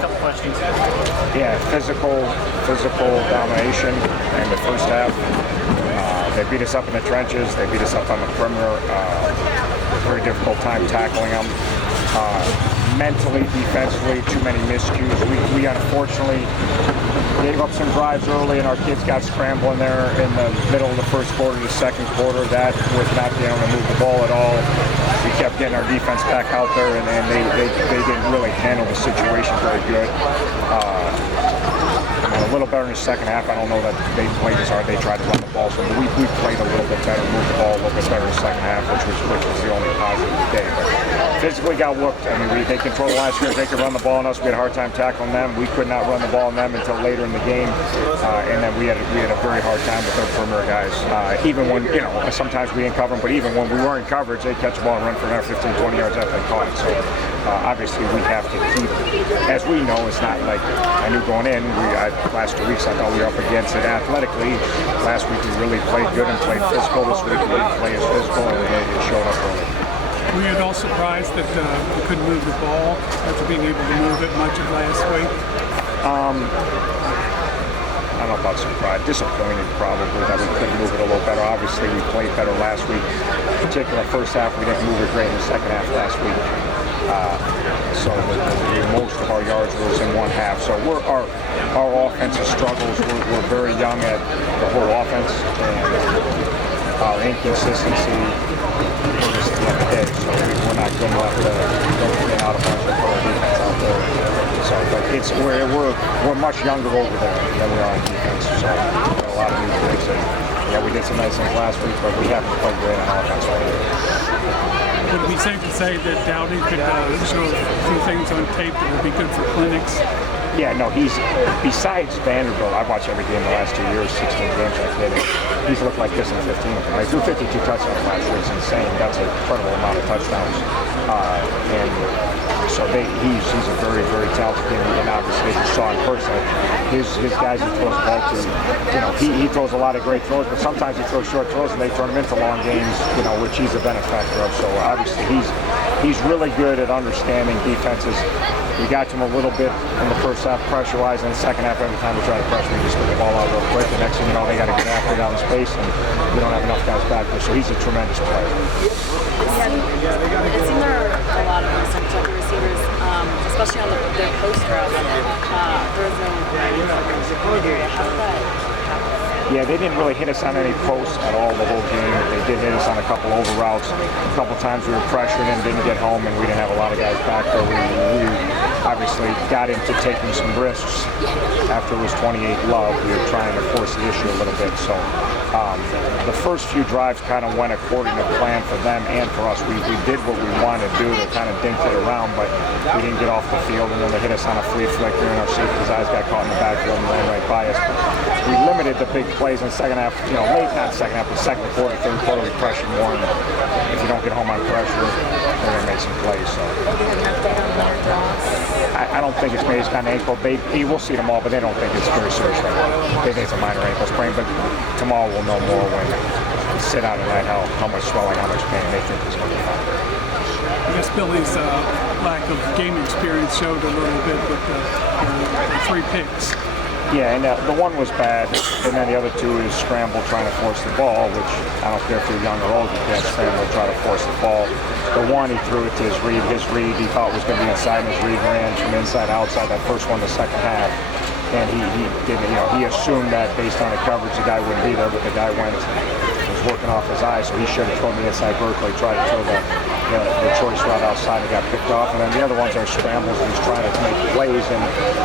couple questions. Yeah, physical domination in the first half. They beat us up in the trenches. They beat us up on the perimeter. Very difficult time tackling them. Mentally, defensively, too many miscues. We unfortunately gave up some drives early, and our kids got scrambling there in the middle of the first quarter to the second quarter. That was not being able to move the ball at all. We kept getting our defense back out there, and they didn't really handle the situation very good. A little better in the second half. I don't know that they played as hard. They tried to run the ball, so we played a little bit better, moved the ball a little bit better in the second half, which was the only positive today. But physically got whooped. I mean, they controlled the line of scrimmage. They could run the ball on us. We had a hard time tackling them. We could not run the ball on them until later in the game, and then we had a very hard time with our perimeter guys. Even when sometimes we didn't cover them, but even when we were in coverage, they catch the ball and run for another 15, 20 yards after they caught it. So obviously we have to keep, as we know, it's not like I knew going in. Last 2 weeks I thought we were up against it athletically. Last week we really played good and played physical. This week we didn't play as physical, and it showed up early. Were you at all surprised that we couldn't move the ball after being able to move it much of last week? I don't know about surprised. Disappointed probably that we couldn't move it a little better. Obviously we played better last week. In particular, first half we didn't move it great in the second half last week. So most of our yards was in one half. So our offensive struggles. We're very young at the whole offense, and our inconsistency hurt us at the end of the day. So we're not good enough to get out of bounds and put our defense out there. So, but we're much younger over there than we are on defense. So we've got a lot of new players. Yeah, we did some nice things last week, but we haven't played great on offense all year. Would it be safe to say that Dowdy could show a few things on tape that would be good for clinics? Yeah, no, he's, besides Vanderbilt, I've watched every game the last 2 years, 16 games I played. He's looked like this in 15 of them. He threw 52 touchdowns last year. It's insane. That's an incredible amount of touchdowns. And so he's a very, very talented kid. And obviously, as you saw in person, his guys he throws the ball to, he throws a lot of great throws, but sometimes he throws short throws and they turn them into long games, which he's a benefactor of. So obviously, he's really good at understanding defenses. We got to him a little bit in the first half pressure-wise, and in the second half, every time we try to pressure, we just get the ball out real quick. The next thing you know, they got to get after down the space, and we don't have enough guys back there. So he's a tremendous player. It seemed there were a lot of second receivers, especially on their post route. There was no area. How did that happen? Yeah, they didn't really hit us on any posts at all the whole game. They did hit us on a couple over routes. A couple times we were pressured and didn't get home, and we didn't have a lot of guys back there. We obviously got into taking some risks. After it was 28 love, we were trying to force the issue a little bit. So the first few drives kind of went according to plan for them and for us. We did what we wanted to do. They kind of dinked it around, but we didn't get off the field, and then they hit us on a flea flicker, and our safety's eyes got caught in the backfield and ran right by us. We limited the big plays in the second half, late, not second half, but second quarter, third quarter, we pressured more. And if you don't get home on pressure, they're going to make some plays. So I don't think it's made. It's got an ankle. We'll see tomorrow, but they don't think it's very serious right now. They think it's a minor ankle sprain, but tomorrow we'll know more when we sit out tonight how much swelling, how much pain they think is going to be fine. I guess Billy's lack of game experience showed a little bit with the 3 picks. Yeah, and the one was bad, and then the other 2 is scramble trying to force the ball, which I don't care if you're young or old, you can't scramble and try to force the ball. The one, he threw it to his read. His read, he thought was going to be inside, and his read ran from inside to outside that first one, the second half. And he didn't, he assumed that based on the coverage, the guy wouldn't be there, but the guy was working off his eye, so he should have thrown the inside vertically, tried to throw the choice route outside and got picked off. And then the other ones are scrambles, and he's trying to make plays, and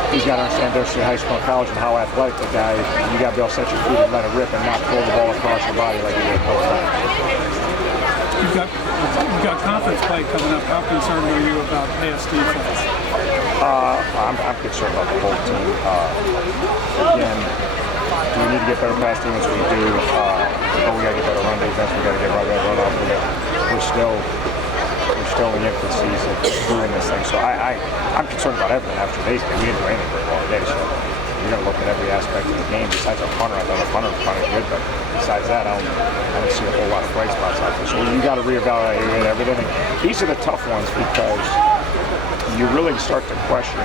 he's got to understand there's high school and college and how athletic the guy is. You got to be able to set your feet and let it rip and not throw the ball across your body like he did both times. You've got conference play coming up. How concerned are you about pass defense? I'm concerned about the whole team. Again, do we need to get better pass defense? We do. But we got to get better run defense. We got to get run off. We're still in the infancies of doing this thing. So I'm concerned about everything after today's game. We didn't do anything for all day. So you're going to look at every aspect of the game. Besides our punter, I thought our punter was punting good, but besides that, I don't see a whole lot of bright spots out there. So you got to reevaluate everything. These are the tough ones because you really start to question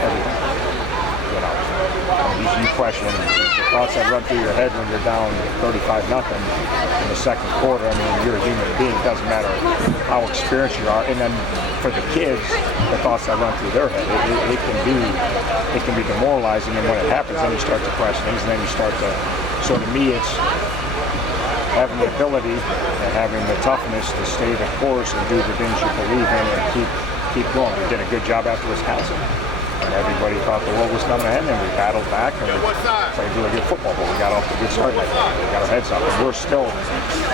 everything. You know, you question the thoughts that run through your head when you're down 35-0 in the second quarter. I mean, you're a human being. It doesn't matter how experienced you are. And then for the kids, the thoughts that run through their head, it can be demoralizing. And when it happens, then you start to question things, and then you start to. So to me, it's having the ability and having the toughness to stay the course and do the things you believe in and keep going. We did a good job after Wisconsin. And everybody thought the world was coming ahead, and we battled back and we played really good football, but we got off to a good start. We got our heads up, and we're still,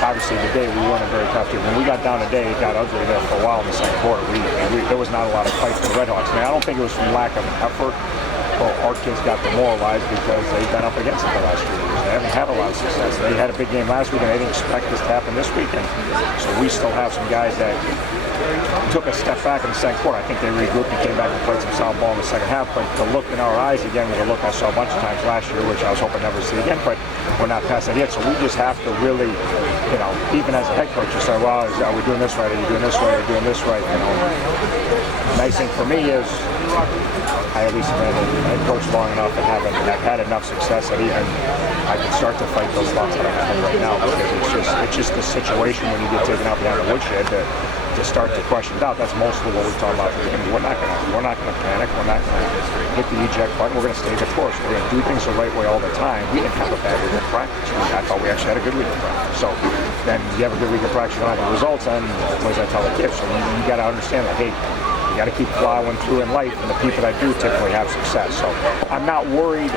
obviously, today we weren't a very tough team. When we got down today, it got ugly there for a while in the second quarter. There was not a lot of fight for the Redhawks. I mean, I don't think it was from lack of effort. Well, our kids got demoralized because they've been up against it the last few years. They haven't had a lot of success. They had a big game last week, and they didn't expect this to happen this weekend. So we still have some guys that took a step back in the second quarter. I think they regrouped and came back and played some sound ball in the second half. But the look in our eyes again was a look I saw a bunch of times last year, which I was hoping never to see again. But we're not past that yet. So we just have to really, you know, even as a head coach, you say, well, are we doing this right? Are you doing this right? Are you doing this right? You know, the nice thing for me is I at least ran a head coach long enough and have had enough success that even I can start to fight those thoughts that I have right now, because it's just the situation when you get taken out behind the woodshed to start to question doubt. That's mostly what we're talking about today. We're not gonna panic. We're not gonna hit the eject button. We're gonna stay the course. We're gonna do things the right way all the time. We didn't have a bad week of practice. I thought we actually had a good week of practice. So then you have a good week of practice, you don't have the results, and what does I tell the kids? So you got to understand that, hey, you got to keep plowing through in life, and the people that do typically have success. So I'm not worried,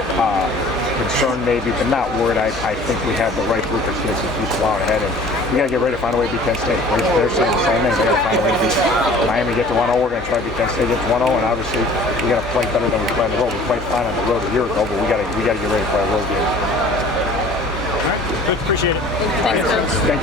concerned maybe, but not worried. I think we have the right group of kids to keep plowing ahead, and we got to get ready to find a way to beat Penn State. They're saying the same thing. They got to find a way to beat Miami, get to 1-0. We're going to try to beat Penn State, get to 1-0, and obviously we got to play better than we played on the road. We played fine on the road a year ago, but we got to get ready to play a road game. Good, appreciate it. Thanks, Coach. Thank you.